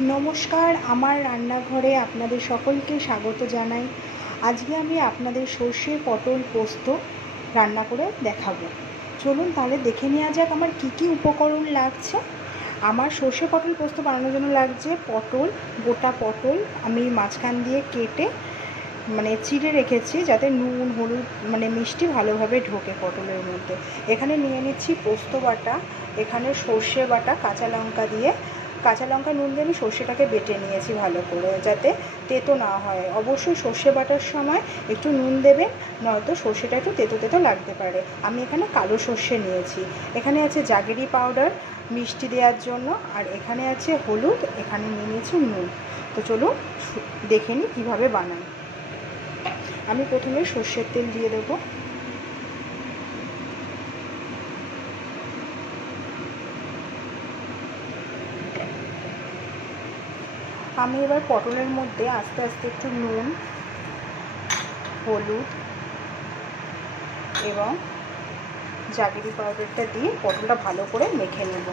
নমস্কার, আমার রান্নাঘরে আপনাদের সকলকে স্বাগত জানাই। আজকে আমি আপনাদের সর্ষে পটল পোস্ত রান্না করে দেখাবো। চলুন তাহলে দেখে নেওয়া যাক আমার কি কি উপকরণ লাগছে। আমার সর্ষে পটল পোস্ত বানানোর জন্য লাগছে পটল, গোটা পটল আমি মাঝখান দিয়ে কেটে চিড়ে রেখেছি যাতে নুন হলুদ মিষ্টি ভালোভাবে ঢোকে পটলের মধ্যে। এখানে নিয়ে নিচ্ছি পোস্ত বাটা, এখানে সর্ষে বাটা কাঁচা লঙ্কা নুন দিয়ে আমি সর্ষেটাকে বেটে নিয়েছি ভালো করে যাতে তেতো না হয়। অবশ্যই সর্ষে বাটার সময় একটু নুন দেবেন, নয়তো সর্ষেটা একটু তেতো লাগতে পারে। আমি এখানে কালো সর্ষে নিয়েছি। এখানে আছে জাগেরি পাউডার মিষ্টি দেওয়ার জন্য, আর এখানে আছে হলুদ, এখানে নিয়ে নিয়েছি নুন। তো চলুন দেখে নিই কীভাবে বানাই। আমি প্রথমে সর্ষের তেল দিয়ে দেবো। আমি এবার পটলের মধ্যে আস্তে আস্তে একটু নুন, হলুদ এবং জাগেরি পাউডারটা দিয়ে পটলটা ভালো করে মেখে নেব।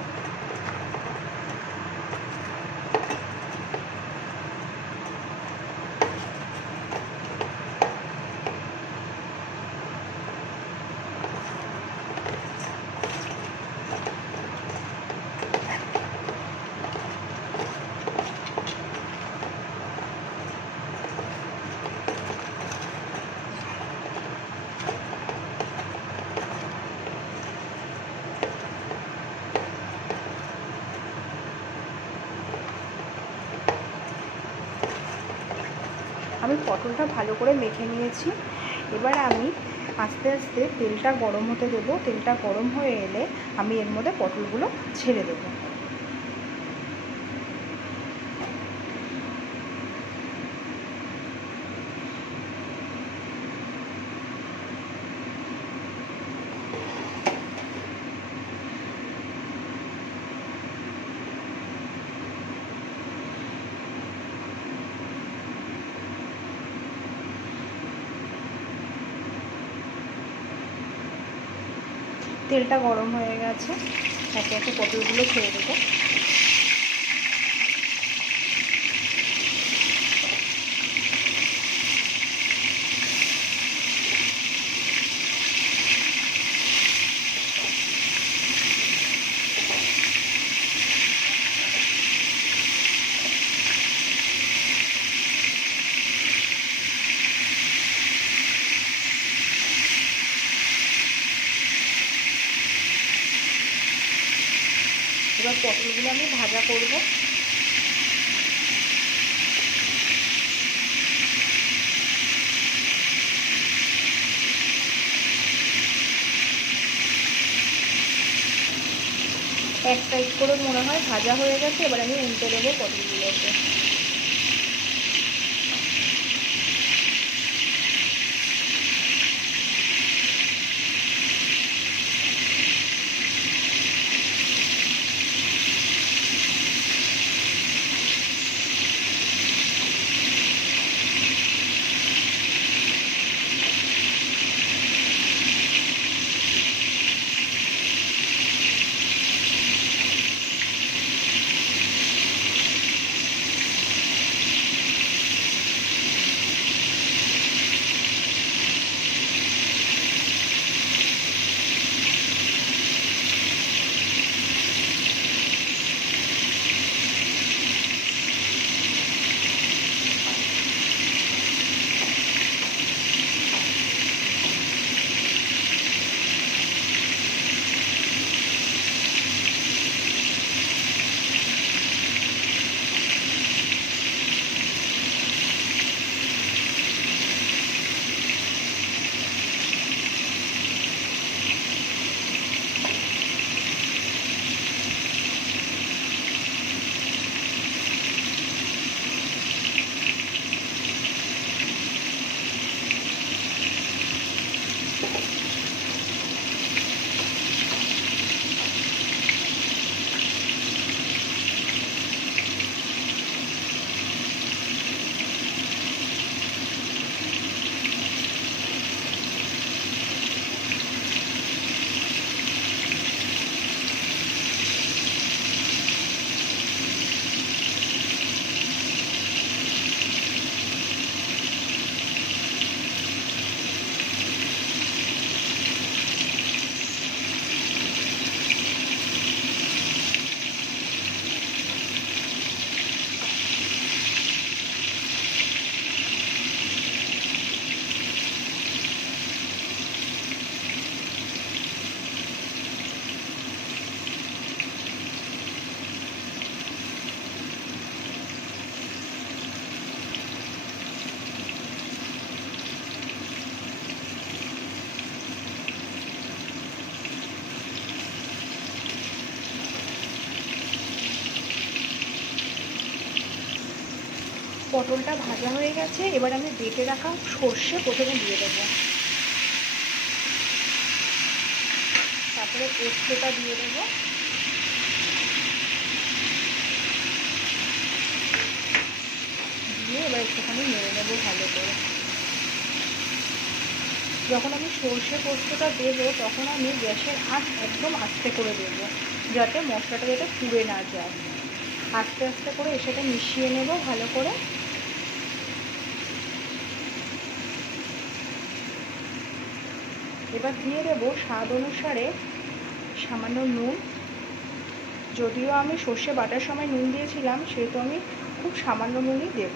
আমি পটলটা ভালো করে মেখে নিয়েছি। এবার আমি আস্তে আস্তে তেলটা গরম হতে দেবো। তেলটা গরম হয়ে এলে আমি এর মধ্যে পটলগুলো ছেড়ে দেবো। তেলটা গরম হয়ে গেছে, একে একে পটলগুলো ছেড়ে দেবো। এবার পটলগুলো আমি ভাজা করব। এক সাইড করে মনে হয় ভাজা হয়ে গেছে, এবার আমি উল্টে দেবো পটলগুলোকে। পটলটা ভাজা হয়ে গেছে, এবার আমি বেটে রাখা সর্ষে প্রথমে দিয়ে দেবো, তারপরে পোস্তটা দিয়ে দেবো, দিয়ে এবার একটুখানি নেড়ে নেবো ভালো করে। যখন আমি সর্ষে পোস্তটা দেবো তখন আমি গ্যাসের আঁচ একদম আস্তে করে দেবো, যাতে মশলাটা যাতে পুড়ে না যায়। আস্তে আস্তে করে এর সাথে মিশিয়ে নেব ভালো করে। এবার দিয়ে দেবো স্বাদ অনুসারে সামান্য নুন। যদিও আমি সর্ষে বাটার সময় নুন দিয়েছিলাম, সেহেতু আমি খুব সামান্য নুনই দেব।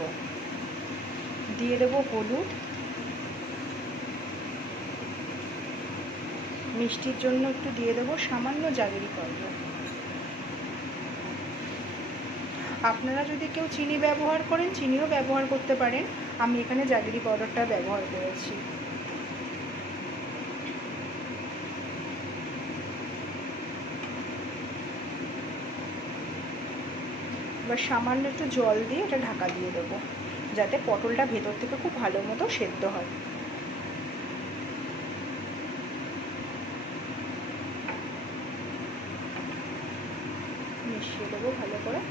দিয়ে দেবো হলুদ, মিষ্টির জন্য একটু দিয়ে দেবো সামান্য জাগেরি পাউডার। আপনারা যদি কেউ চিনি ব্যবহার করেন চিনিও ব্যবহার করতে পারেন, আমি এখানে জাগেরি পাউডারটা ব্যবহার করেছি। এবার সামান্য একটু জল দিয়ে এটা ঢাকা দিয়ে দেবো, যাতে পটলটা ভেতর থেকে খুব ভালো মতো সেদ্ধ হয়। মিশিয়ে দেবো ভালো করে।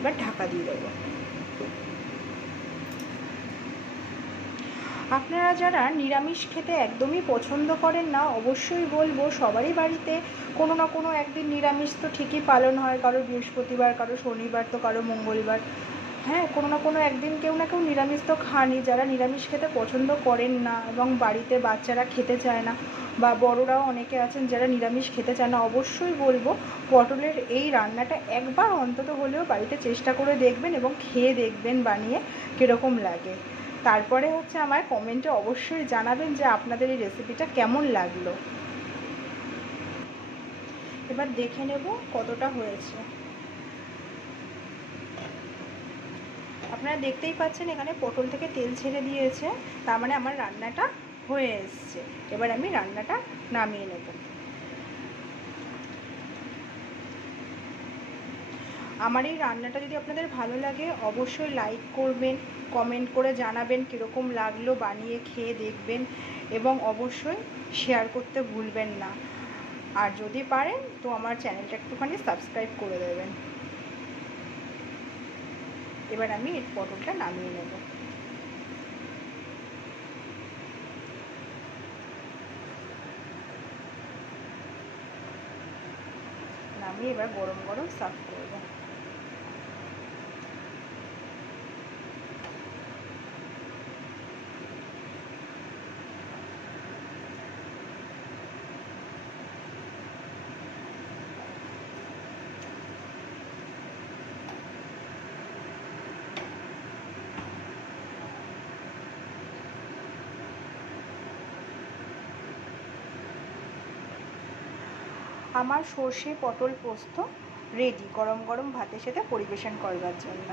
এবার ঢাকা দিয়ে দেবো। আপনারা যারা নিরামিষ খেতে একদমই পছন্দ করেন না, অবশ্যই বলবো সবারই বাড়িতে কোনো না কোনো একদিন নিরামিষ তো ঠিকই পালন হয়, কারো বৃহস্পতিবার, কারো শনিবার, তো কারো মঙ্গলবার। হ্যাঁ, কোনো না কোনো একদিন কেউ না কেউ নিরামিষ তো খানই। যারা নিরামিষ খেতে পছন্দ করেন না এবং বাড়িতে বাচ্চারা খেতে চায় না, বা বড়রাও অনেকে আছেন যারা নিরামিষ খেতে চায় না, অবশ্যই বলবো পটলের এই রান্নাটা একবার অন্তত হলেও বাড়িতে চেষ্টা করে দেখবেন এবং খেয়ে দেখবেন বানিয়ে কীরকম লাগে। তারপরে হচ্ছে আমার কমেন্টে অবশ্যই জানাবেন যে আপনাদের এই রেসিপিটা কেমন লাগলো। এবার দেখে নেব কতটা হয়েছে। আপনারা দেখতেই পাচ্ছেন এখানে পটল থেকে তেল ছেড়ে দিয়েছে, তার মানে আমার রান্নাটা হয়ে এসছে। এবার আমি রান্নাটা নামিয়ে নেব। আমার এই রান্নাটা যদি আপনাদের ভালো লাগে অবশ্যই লাইক করবেন, কমেন্ট করে জানাবেন কীরকম লাগলো, বানিয়ে খেয়ে দেখবেন এবং অবশ্যই শেয়ার করতে ভুলবেন না। আর যদি পারেন তো আমার চ্যানেলটা একটুখানি সাবস্ক্রাইব করে দেবেন। এবার আমি এই পটলটা নামিয়ে নেব। নামিয়ে এবার গরম গরম সার্ভ করব। আমার সর্ষে পটল পোস্ত রেডি, গরম গরম ভাতের সাথে পরিবেশন করবার জন্য।